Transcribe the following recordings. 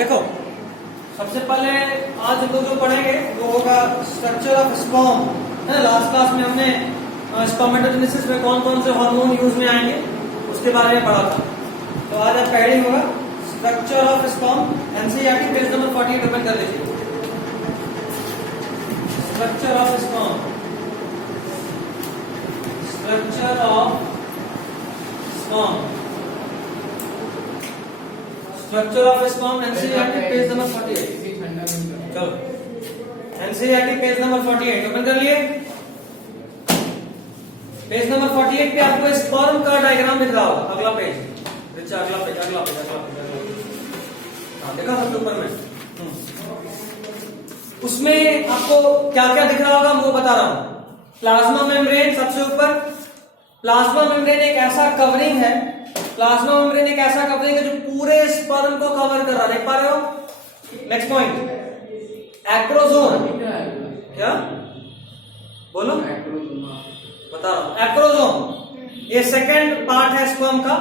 देखो सबसे पहले आज हम लोग जो पढ़ेंगे वो होगा स्ट्रक्चर ऑफ स्पर्म है। लास्ट क्लास में हमने स्पर्मेटोजेनेसिस में कौन कौन से हार्मोन यूज में आएंगे उसके बारे में पढ़ा था। तो आज आप पहले होगा structure of sperm, NCERT page number 48 open कर लीजिए। Structure of sperm, structure of sperm, structure of sperm, NCERT page number 48। चलो एनसीईआरटी पेज नंबर 48 ओपन कर लिए। पेज नंबर 48 पे आपको स्पर्म का डायग्राम दिख रहा होगा। अगला पेज, अगला पेज, अगला पेज, अगला पेज, हाँ देखा सबसे ऊपर में। उसमें आपको क्या क्या दिख रहा होगा वो बता रहा हूं। प्लाज्मा मेम्ब्रेन सबसे ऊपर। प्लाज्मा मेम्ब्रेन एक ऐसा कवरिंग है, प्लाज्मा मेम्ब्रेन एक ऐसा कवरिंग है जो पूरे स्पर्म को कवर कर रहा है। देख पा रहे हो? Next point, acrosome. क्या बोलो? बता रहा हूं, एक्रोजोम ये सेकंड पार्ट है स्पर्म का।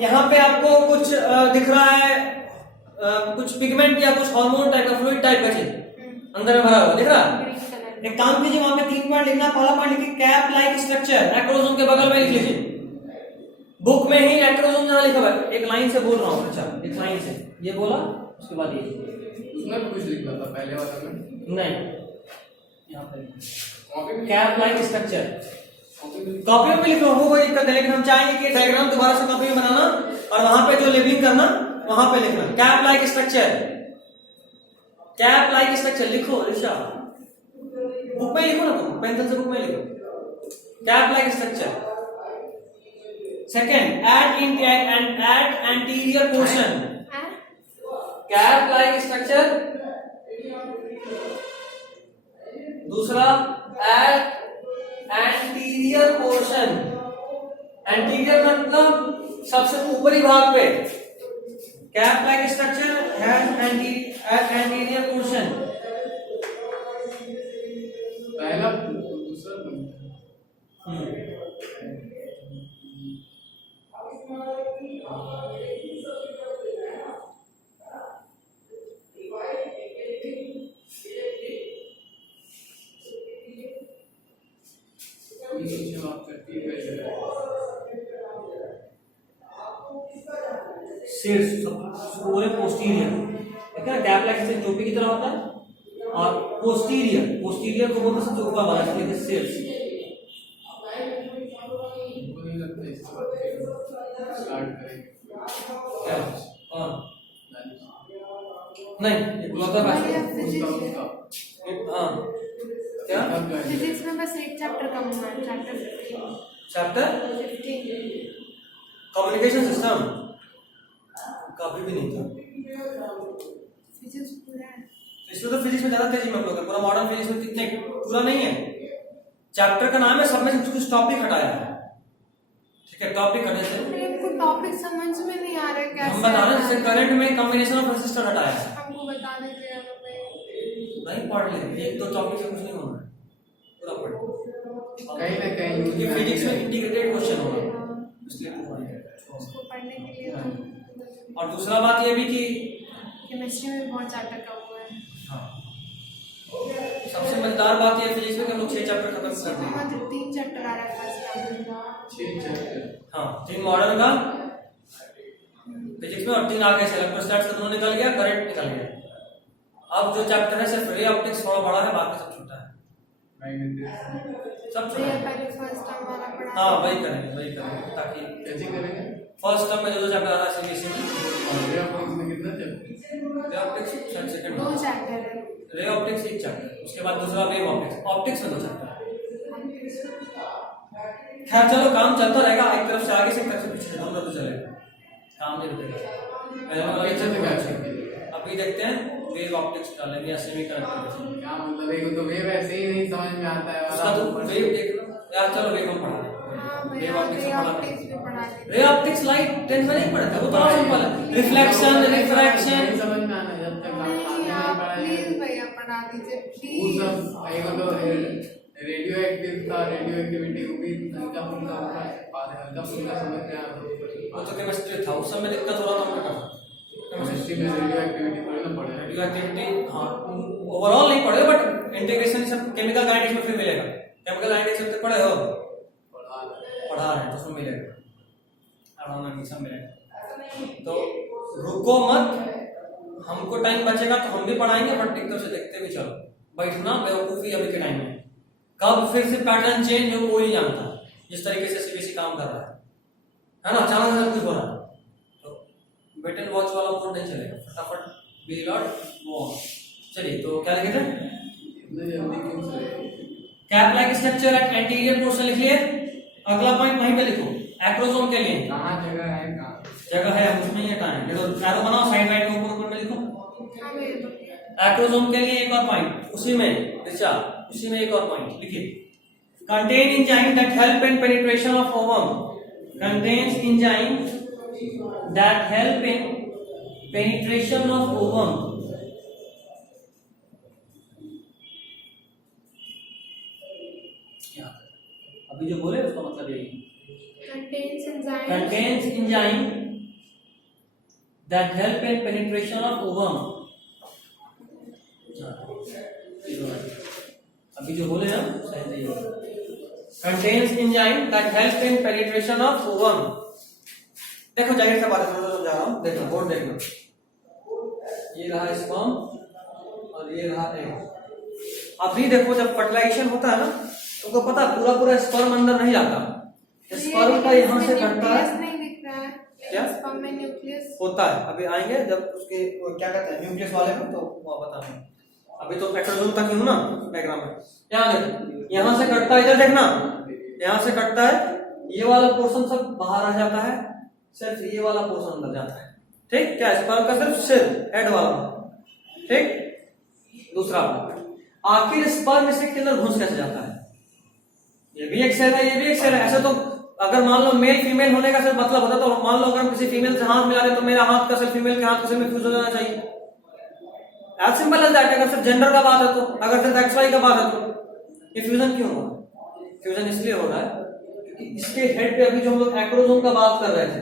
यहाँ पे आपको कुछ दिख रहा है, कुछ पिगमेंट या कुछ हार्मोन टाइप का, फ्लूइड टाइप का चीज अंदर में भरा हुआ दिख रहा है। एक काम कीजिए, वहां पे 3 पॉइंट लिखना। पहला पॉइंट लिखिए कैप लाइक स्ट्रक्चर, एक्रोजोम के बगल में लिख लीजिए। बुक में ही एक्रोजोम जहां लिखा हुआ है, एक लाइन से बोल रहा हूँ। अच्छा एक लाइन से ये बोला, उसके बाद ये उसमें कुछ लिखा था पहले वाला में नहीं, यहाँ पे कैप लाइक स्ट्रक्चर कॉपी में लिखो, वो कोई दिक्कत नहीं। लेकिन हम चाहेंगे कि डायग्राम दोबारा से कॉपी में बनाना और वहां पे जो लेबलिंग करना वहां पे लिखना। Cap like structure, cap like structure लिखो। ऋषा बुक में लिखो ना, तुम पेंसिल से बुक में लिखो cap like structure. Second, at anterior portion, cap like structure. दूसरा, एट एंटीरियर पोर्शन, एंटीरियर मतलब सबसे ऊपरी भाग पे। Cap like structure at anterior portion. पहला दूसरा शीर्ष पूरे पोस्टीरियर, ठीक है। कैप लाइक से टोपी की तरह होता है और पोस्टीरियर, पोस्टीरियर को बोलते हैं चौका वाला, इसलिए शीर्ष। नहीं क्या फिजिक्स में बस एक चैप्टर कम हुआ है, चैप्टर 15। कम्युनिकेशन सिस्टम काफी भी नहीं था। फिजिक्स पूरा है, इसमें तो फिजिक्स में ज्यादा तेजी में हम लोग पूरा मॉडर्न फिजिक्स में इतने पूरा नहीं है। चैप्टर का नाम है, सब में से कुछ टॉपिक हटाया है, ठीक है। टॉपिक हटे थे, हमको टॉपिक समझ में नहीं आ रहा कैसे। हम बता रहे हैं जैसे करंट में कॉम्बिनेशन ऑफ रेसिस्टर हटाया है। हमको बता दीजिए। नहीं पढ़ ले, एक तो टॉपिक से कुछ नहीं होना है, पूरा पढ़। कहीं ना कहीं ये फिजिक्स में इंटीग्रेटेड क्वेश्चन होगा, इसलिए उसको पढ़ने के लिए। और दूसरा बात ये भी कि केमिस्ट्री में बहुत चैप्टर कम हुआ है। हाँ, सबसे मजेदार बात ये फिजिक्स में कि हम लोग 6 चैप्टर खत्म कर देंगे। मात्र 3 चैप्टर आ रहा है फर्स्ट चैप्टर। हाँ 3 मॉडर्न का फिजिक्स में और 3 आगे से इलेक्ट्रोस्टैटिक्स का दोनों निकल गया, करंट निकल गया। अब जो चैप्टर है सिर्फ रे ऑप्टिक्स थोड़ा बड़ा है, बाकी सब छोटा है, सब छोटा है। पहले फर्स्ट टर्म वाला पढ़ा। हाँ वही करेंगे ताकि कैसे करेंगे। फर्स्ट टर्म में जो चैप्टर आ रहा है सीबीएसई में रे ऑप्टिक्स में कितना chapter? Ray optics second 2 chapter है। रे ऑप्टिक्स 1 चैप्टर, उसके बाद दूसरा वेव ऑप्टिक्स, ऑप्टिक्स में 2 चैप्टर। खैर चलो काम चलता रहेगा, एक तरफ से आगे से एक तरफ से पीछे दोनों तरफ चलेगा, काम नहीं रुकेगा। पहले वाला ये चलते अभी देखते हैं वेव ऑप्टिक्स डालेंगे या सेमी कंडक्टर। क्या मतलब है, तो वेव ऐसे ही नहीं समझ में आता है उसका तो वेव देख लो यार। चलो वेव हम पढ़ा रहे हैं, वेव ऑप्टिक्स पढ़ा। रे ऑप्टिक्स लाइट 10 में नहीं पढ़ता, वो थोड़ा सिंपल है। रिफ्लेक्शन, रिफ्रैक्शन समझ में आना जब तक नहीं, आप प्लीज भैया पढ़ा दीजिए प्लीज। तो रेडियो एक्टिव था, रेडियो एक्टिविटी को भी हल्का फुल्का समझ में आ रहा। वो तो केमिस्ट्री था, उस समय दिक्कत हो रहा था, हमने कहा केमिस्ट्री में रेडियो एक्टिविटी थोड़ी ना पढ़े। रेडियो एक्टिविटी हाँ ओवरऑल नहीं पढ़े बट इंटीग्रेशन सब केमिकल काइनेटिक्स में फिर मिलेगा। केमिकल काइनेटिक्स में तो पढ़े हो, पढ़ा रहे हैं तो उसमें मिलेगा, नहीं सब मिलेगा। तो रुको मत, हमको टाइम बचेगा तो हम भी पढ़ाएंगे बट एक तरफ से देखते भी चलो। बैठना बेवकूफी अभी के टाइम में, कब फिर से पैटर्न चेंज हो कोई नहीं जानता। जिस तरीके से सीबीएसई काम कर रहा है ना, अचानक से कुछ हो रहा है तो वेट एंड वॉच वाला मोड नहीं चलेगा, फटाफट बी अलर्ट वो। चलिए तो क्या लिखे थे, cap like structure at anterior portion लिखिए। अगला पॉइंट वहीं पे लिखो, एक्रोसोम के लिए कहाँ जगह है, कहाँ जगह है उसमें ही टाइम ये तो एरो बनाओ साइड राइट में ऊपर ऊपर में लिखो। एक्रोसोम के लिए एक और पॉइंट उसी में ऋचा, उसी में एक और पॉइंट लिखिए। Contain enzyme that help in penetration of ovum, contains enzyme that help in penetration of ovum. अभी जो बोले उसका मतलब यही, contains enzyme that help in penetration of ovum। अभी जो बोले ना contains enzyme that help in penetration of ovum। देखो जाहिर सा बात है, थोड़ा समझा रहा हूँ, देखो बोर्ड देखना, ये रहा स्पर्म और ये रहा एग। अभी देखो जब फर्टिलाइजेशन होता है ना, तुमको पता पूरा पूरा स्पर्म अंदर नहीं जाता, स्पर्म का यहाँ से कटता है, नहीं दिख रहा है क्या स्पर्म में न्यूक्लियस होता है। अभी आएंगे जब उसके क्या कहते हैं न्यूक्लियस वाले में तो वो बताऊंगा। अभी तो एक्सोसोम तक ही हूं ना डायग्राम में। यहाँ देखो, यहाँ से कटता है, इधर देखना, यहाँ से कटता है, ये वाला पोर्शन सब बाहर आ जाता है, सिर्फ ये वाला पोर्शन अंदर जाता है। ठीक, क्या स्पर्म का सिर्फ सिर हेड वाला। ठीक, दूसरा आखिर स्पर्म इसके अंदर घुस कैसे जाता है, ये भी एक सेल है, ये भी एक सेल है। ऐसे तो अगर मान लो मेल फीमेल होने का सिर्फ मतलब होता तो मान लो अगर हम किसी फीमेल से हाथ मिला रहे तो मेरा हाथ का सेल फीमेल के हाथ का सेल में फ्यूज हो जाना चाहिए। As simple as that. अगर सिर्फ जेंडर का बात है तो, अगर सिर्फ एक्स वाई का बात है तो ये फ्यूजन क्यों हुआ? फ्यूजन इसलिए हो रहा है क्योंकि इसके हेड पे अभी जो हम लोग एक्रोसोम का बात कर रहे थे,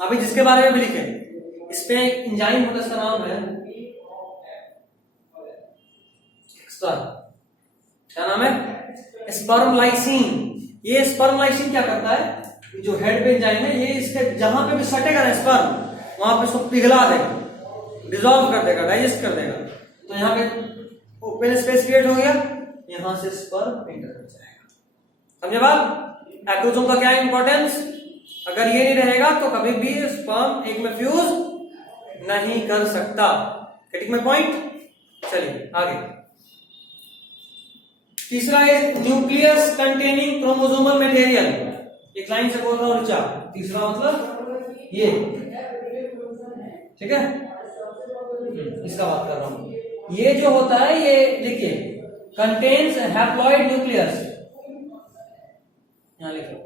अभी जिसके बारे में भी लिखे, इस पे एक एंजाइम होता है, इसका नाम है एक्स्ट्रा, क्या नाम है? Sperm lysine. ये स्पर्म लाइसिन क्या करता है, जो हेड पे एंजाइम है, ये इसके जहां पे भी सटेगा ना स्पर्म, वहां पे उसको पिघला देगा, डिसॉल्व कर देगा, डाइजेस्ट कर देगा। तो यहाँ पे ओपन स्पेस क्रिएट हो गया, यहां से स्पर्म एंटर कर जाएगा। समझे बात? एक्रोसोम का क्या इंपॉर्टेंस, अगर ये नहीं रहेगा तो कभी भी स्पर्म एक में फ्यूज नहीं कर सकता। Getting my point? चलिए आगे। तीसरा है न्यूक्लियस कंटेनिंग क्रोमोसोमल मटेरियल। एक लाइन से बोल रहा हूं ऋचा, तीसरा मतलब ये, ठीक है, इसका बात कर रहा हूं। ये जो होता है ये देखिए, कंटेन्स हैप्लॉइड न्यूक्लियस, यहां लिखो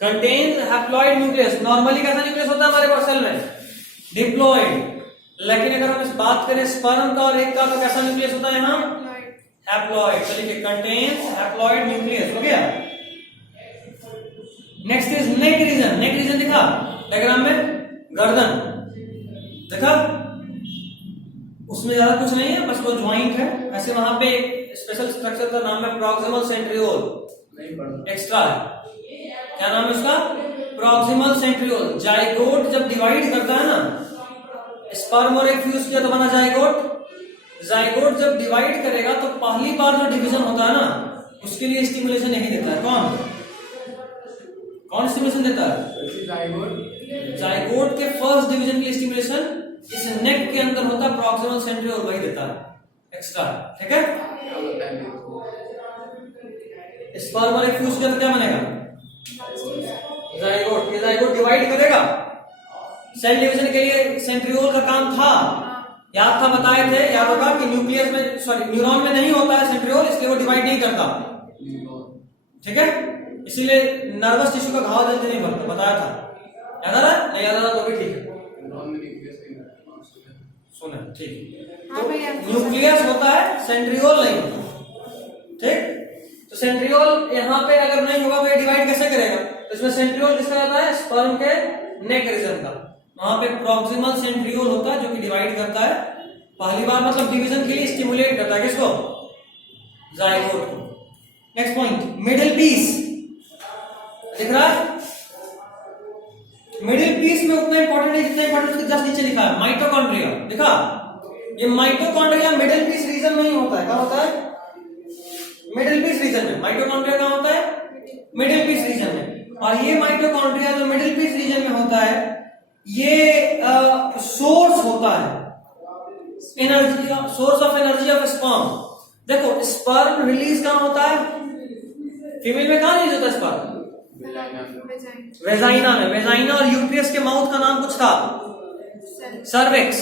कंटेन्स हैप्लॉइड न्यूक्लियस। नॉर्मली कैसा न्यूक्लियस होता है हमारे पास सेल में? डिप्लॉइड। लेकिन अगर हम इस बात करें स्पर्म का और एग का तो कैसा न्यूक्लियस होता है यहाँ? हैप्लॉइड। चलिए कंटेन्स हैप्लॉइड न्यूक्लियस हो गया। Next is neck region. Neck region दिखा डायग्राम में, गर्दन देखा, उसमें ज्यादा कुछ नहीं है, बस वो ज्वाइंट है। ऐसे वहां पे एक स्पेशल स्ट्रक्चर का नाम है प्रॉक्सिमल सेंट्रियोल, एक्स्ट्रा है। क्या नाम है उसका? Proximal centriole. जाइगोट जब डिवाइड करता है ना, स्पर्म और एग फ्यूज किया तो बना जाइगोट। जाइगोट जब डिवाइड करेगा तो पहली बार जो डिवीजन होता है ना, उसके लिए स्टिमुलेशन यही देता है। कौन स्टिमुलेशन देता है? जाइगोट के फर्स्ट डिवीजन की स्टिमुलेशन इस नेक के अंदर होता है, प्रॉक्सिमल सेंट्रियोल वही देता है, एक्स्ट्रा। ठीक है, स्पर्म और एग फ्यूज किया तो क्या बनेगा? जाइगोट। ये जाइगोट डिवाइड करेगा। सेल डिवीजन के लिए सेंट्रियोल का काम था, याद था, बताए थे, याद होगा कि न्यूक्लियस में, सॉरी न्यूरॉन में नहीं होता है सेंट्रियोल, इसलिए वो डिवाइड नहीं करता। ठीक है, इसीलिए नर्वस टिश्यू का घाव जल्दी नहीं भरता, बताया था। याद आ रहा है? नहीं याद आ रहा तो भी ठीक है, सुना ठीक। तो न्यूक्लियस होता है, सेंट्रियोल नहीं होता। ठीक, तो सेंट्रियोल यहाँ पे अगर नहीं होगा तो ये डिवाइड कैसे करेगा? तो इसमें सेंट्रियोल किसका जाता है? स्पर्म के नेक रीजन का। वहां पे प्रॉक्सिमल सेंट्रियोल होता है जो कि डिवाइड करता है पहली बार, मतलब डिवीजन के लिए स्टिमुलेट करता है किसको, जाइगोट को। नेक्स्ट पॉइंट, मिडिल पीस दिख रहा है, मिडिल पीस में उतना इंपॉर्टेंट है जितना इंपॉर्टेंट उसके जस्ट नीचे लिखा है माइटोकॉन्ड्रिया, देखा, ये माइटोकॉन्ड्रिया मिडिल पीस रीजन में ही होता है। कहां होता है, मिडिल पीस रीजन में। माइटोकॉन्ड्रिया कहां होता है, मिडिल पीस रीजन में। और ये माइटोकॉन्ड्रिया जो मिडिल पीस रीजन में होता है, ये सोर्स होता है energy, source of energy of sperm. देखो स्पर्म रिलीज कहां होता है, फीमेल में कहां रिलीज होता है स्पर्म, वेजाइना में। वेजाइना और यूट्रियस के माउथ का नाम कुछ था, सर्विक्स,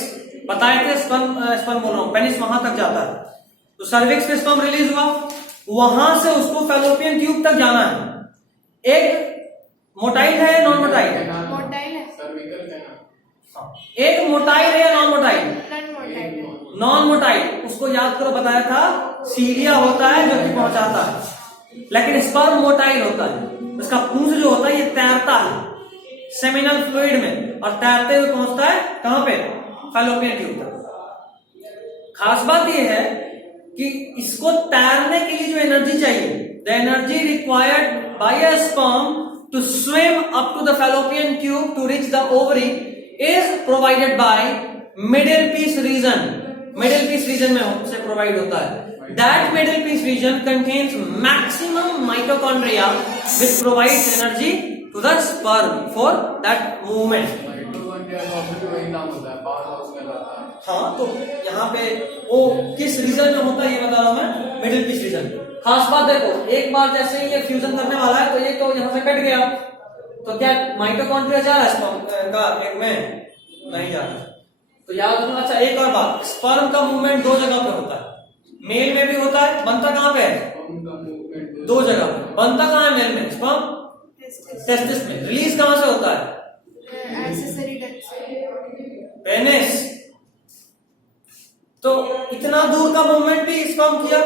बताए थे। स्पर्म बोल रहा हूं, पेनिस वहां तक जाता है, तो सर्विक्स पे स्पर्म रिलीज हुआ, वहां से उसको फैलोपियन ट्यूब तक जाना है। एक मोटाइल है या नॉन मोटाइल है, मोटाइल है, सर्विकल का नाम, एक मोटाइल है या नॉन मोटाइल, नॉन मोटाइल है। नॉन मोटाइल, उसको याद करो, बताया था सीलिया होता है जो कि पहुंचाता है, लेकिन स्पर्म मोटाइल होता है, उसका पूंछ जो होता है ये तैरता है सेमिनल फ्लूइड में और तैरते हुए पहुंचता है कहां पे, फैलोपियन ट्यूब तक। खास बात यह है कि इसको तैरने के लिए जो एनर्जी चाहिए, the energy required by a sperm to swim up to the fallopian tube to reach the ovary is provided by middle piece region. Middle piece region में से प्रोवाइड होता है। That middle piece region contains maximum mitochondria which provides energy to the sperm for that movement. Mitochondria का भी वही नाम होता है, पावर हाउस कहलाता है। हाँ, तो यहाँ पे वो किस रीजन में होता है ये बता रहा हूं मैं, मिडिल पीस रीजन। खास बात देखो, एक बार जैसे ही ये फ्यूजन करने वाला है तो ये तो यहाँ से कट गया, तो क्या माइटोकॉन्ड्रिया जा रहा है स्पर्म का एक में, नहीं जा रहा। तो याद रखना। अच्छा एक और बात, स्पर्म का मूवमेंट दो जगह पे होता है, मेल में भी होता है, बनता कहां पे है, स्पर्म का मूवमेंट दो जगह पे। बनता कहां है मेल में, स्पर्म टेस्टिस में। रिलीज कहां से होता है, एक्सेसरी डक्ट से, पेनिस। तो इतना दूर का मूवमेंट भी स्पर्म किया,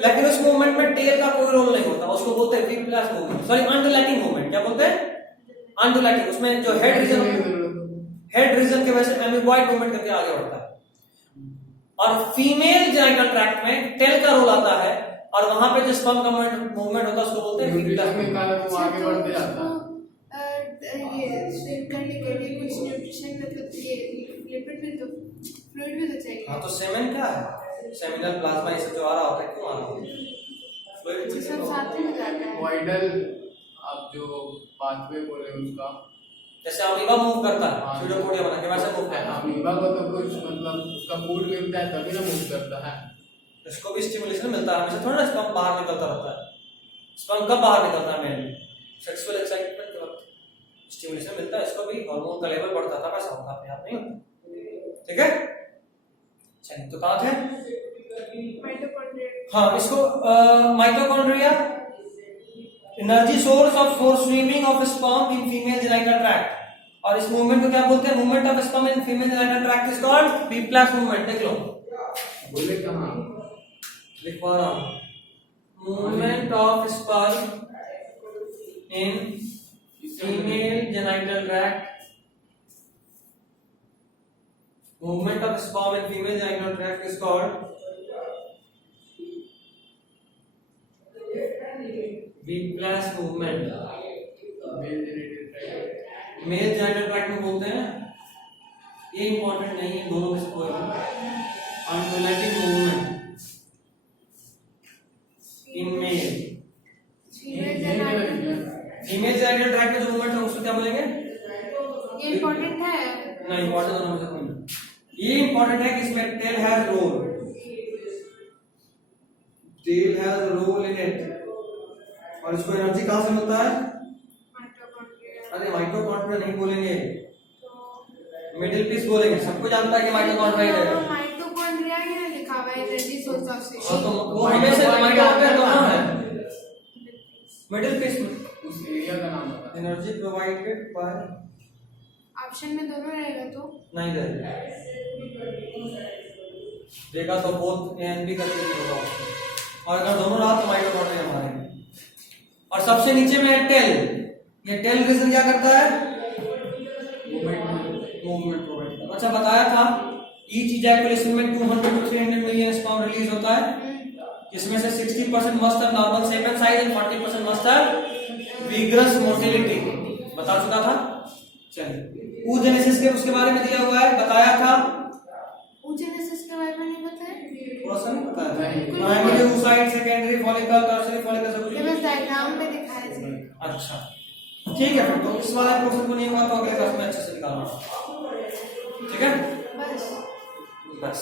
लेकिन उस मूवमेंट में टेल का कोई रोल नहीं होता, उसको बोलते हैं विप्लास मूवमेंट, सॉरी अंडरलैटिंग मूवमेंट। क्या बोलते हैं, अंडरलैटिंग। उसमें जो हेड रीजन की वजह से एमीबॉइड मूवमेंट करके आगे बढ़ता है। और फीमेल जेनिटल ट्रैक्ट में टेल का रोल आता है, और वहां पे जो स्पर्म का मूवमेंट होता है उसको बोलते हैं न्यूट्रिशन के कारण वो आगे बढ़ते जाता है। ये स्विम करने के लिए कुछ न्यूट्रिशन, मतलब ये लिपिड भी तो, फ्लूइड भी तो चाहिए। हाँ, तो सेमेन क्या है, सेमिनल प्लाज्मा ये सब जो आ रहा होता है, क्यों आ रहा होता है, फ्लूइड ये सब साथ में जाता है। वाइडल, आप जो पाथवे बोले उसका, जैसे अमीबा मूव करता है स्यूडोपोडिया बना के, वैसे मूव करता है। अमीबा को तो कुछ मतलब उसका फूड मिलता है तभी ना मूव करता है। इसको भी स्टिमुलेशन मिलता है, हमेशा थोड़ा ना स्पर्म बाहर निकलता रहता है। स्पर्म कब बाहर निकलता है, मेल सेक्सुअल एक्साइटमेंट के वक्त स्टिमुलेशन मिलता है, इसको भी हार्मोन का लेवल बढ़ता था, वैसा होता अपने आप नहीं होता। ठीक है, चलिए तो कहां थे, माइटोकॉन्ड्रिया। हाँ, इसको mitochondria energy source of for swimming of sperm in female genital tract. और इस मूवमेंट को क्या बोलते हैं, movement of sperm in female genital tract is called whiplash movement. देख लो, बोले कहाँ, लिखवा रहा हूं, movement of sperm in female genital tract, movement of sperm in female genital tract is called whiplash movement. Male genital tract में बोलते हैं, ये इंपॉर्टेंट नहीं है, दोनों में से कोई undulating movement in male. Female genital tract में जो मूवमेंट है उसको क्या बोलेंगे, ये इम्पोर्टेंट है। नहीं, इंपॉर्टेंट दोनों में से कोई नहीं। ये इंपॉर्टेंट है कि इसमें tail has role, tail has role in it. और इसको एनर्जी कहां से मिलता है, अरे माइटोकॉन्ड्रिया नहीं बोलेंगे, मिडिल पीस बोलेंगे। सबको जानता है कि माइटोकॉन्ड्रिया है, माइटोकॉन्ड्रिया ही ना लिखा हुआ है, एनर्जी सोर्स ऑफ हाँ, सिस्टम। तो वो हमें से माइटोकॉन्ड्रिया कहां है, मिडिल पीस में। उस एरिया का नाम बता। एनर्जी प्रोवाइडेड बाय, ऑप्शन में दोनों रहेगा तो नहीं रहेगा, देखा तो बोथ ए एंड बी करके भी होगा, और अगर दोनों रहा तो माइटोकॉन्ड्रिया हमारे। और सबसे नीचे में है टेल। ये टेल रीजन क्या करता है, मूवमेंट प्रोवाइड करता है। अच्छा बताया था ईच इजैकुलेशन में 200 to 300 मिलियन स्पर्म रिलीज होता है, जिसमें से 60% must have normal semen size and 40% must have vigorous motility, बता चुका था। चलिए oogenesis के उसके बारे में दिया हुआ है, बताया था। oogenesis के बारे में नहीं पता है, थोड़ा सा नहीं बताया था। नहीं। Primary oocyte, secondary follicle, tertiary follicle सब कुछ। ये बस डायग्राम में दिखाया था। अच्छा ठीक है, फिर तो इस वाले क्वेश्चन को नहीं हुआ तो अगले क्लास में अच्छे से निकालना, ठीक है बस बस।